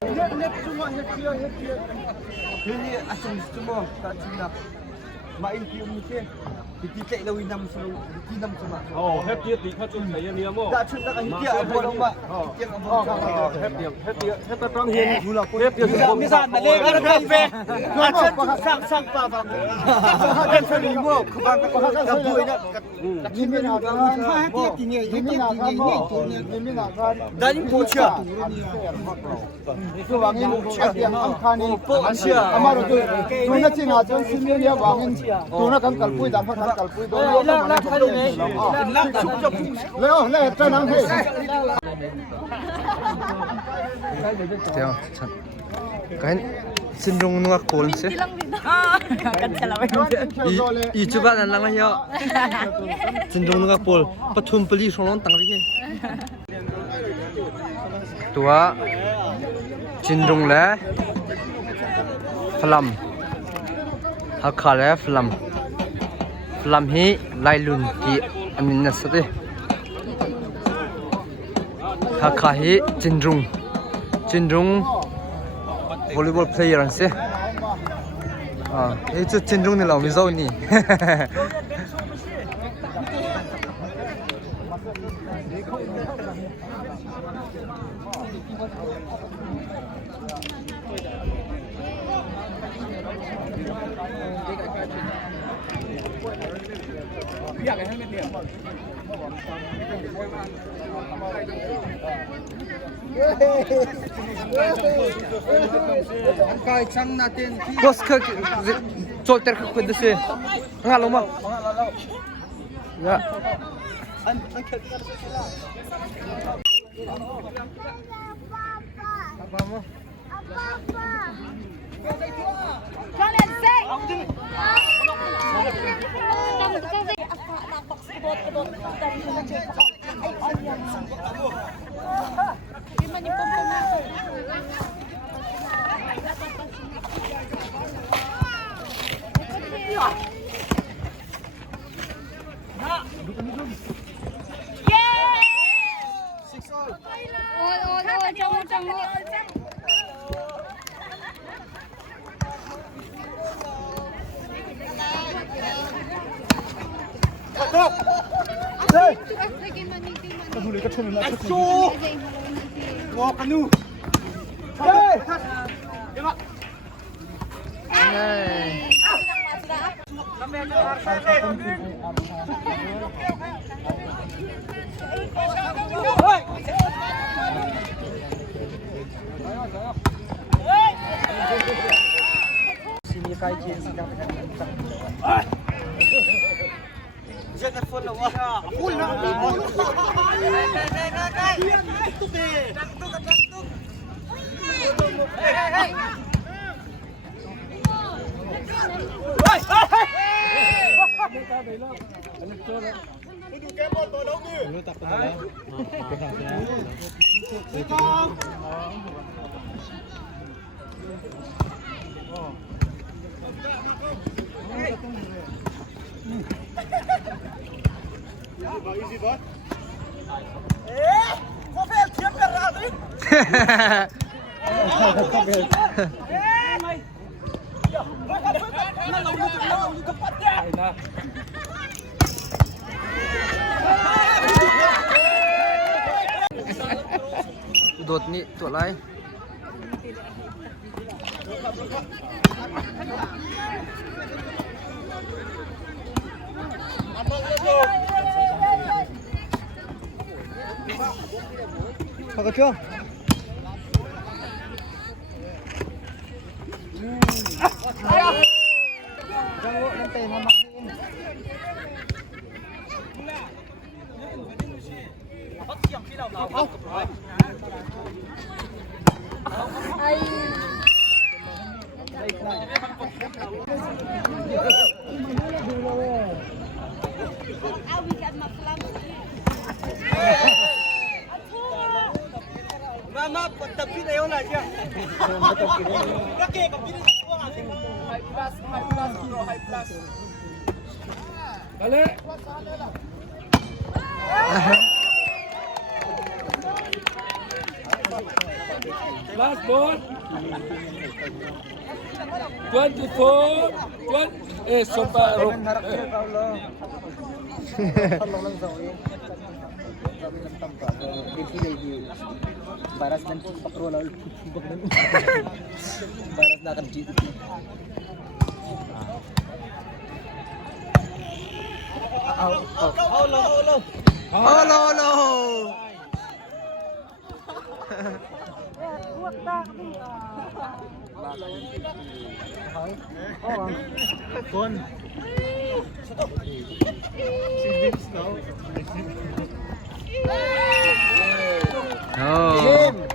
Net semua net dia. Ini asam semua tak silap. Main kiu mesti. Ditik lawin nam selalu, ditinam semua. Oh, happy di kau cuma saya ni amo. Tak cuma nak hitia abang mak. Hitia abang. happy terang hian gula. Happy misal nak lebar kafe. Acen sang pa bang. Acen terima kubang kabu ini. Limin akan, limin akan. Dari Pocia. Itu wangin yang angkani. Pocia. Amaru tu, tu nak cina ajan sini dia wangin. Tu nak kan kalpui, dapat kan kalpui. Leo, leo, tenang he. Tiang, kan sindung nunga kol sih. I coba dan lang ayo. Sindung nunga kol, patum peli solon tang lagi. Tua sindung le, falam, hakha le falam. Falam hi lailun ki amin nasate. Hakha hi Jindrung volleyball player an se. Itu Jindrung ni lau mi zau ni. Bos ke solter ke kuda se. Ngalo ma. Ya. Apa mo? Sini kaji sedang tekan. Jangan phone lah wah. Full nak. Đột nhị tuột lại. Có chưa? Mama, tapi na yun aja. Laki, kapili na ko ating high plus, bro, high plus. Dali. Last more. 24. 20. So far. Harap siya, Paulo. Tolong lang daw eh. Sabi ng tampa. Pipilay di. Baras dan patrol lalu. Baras na kan GDP. Olo. Oh.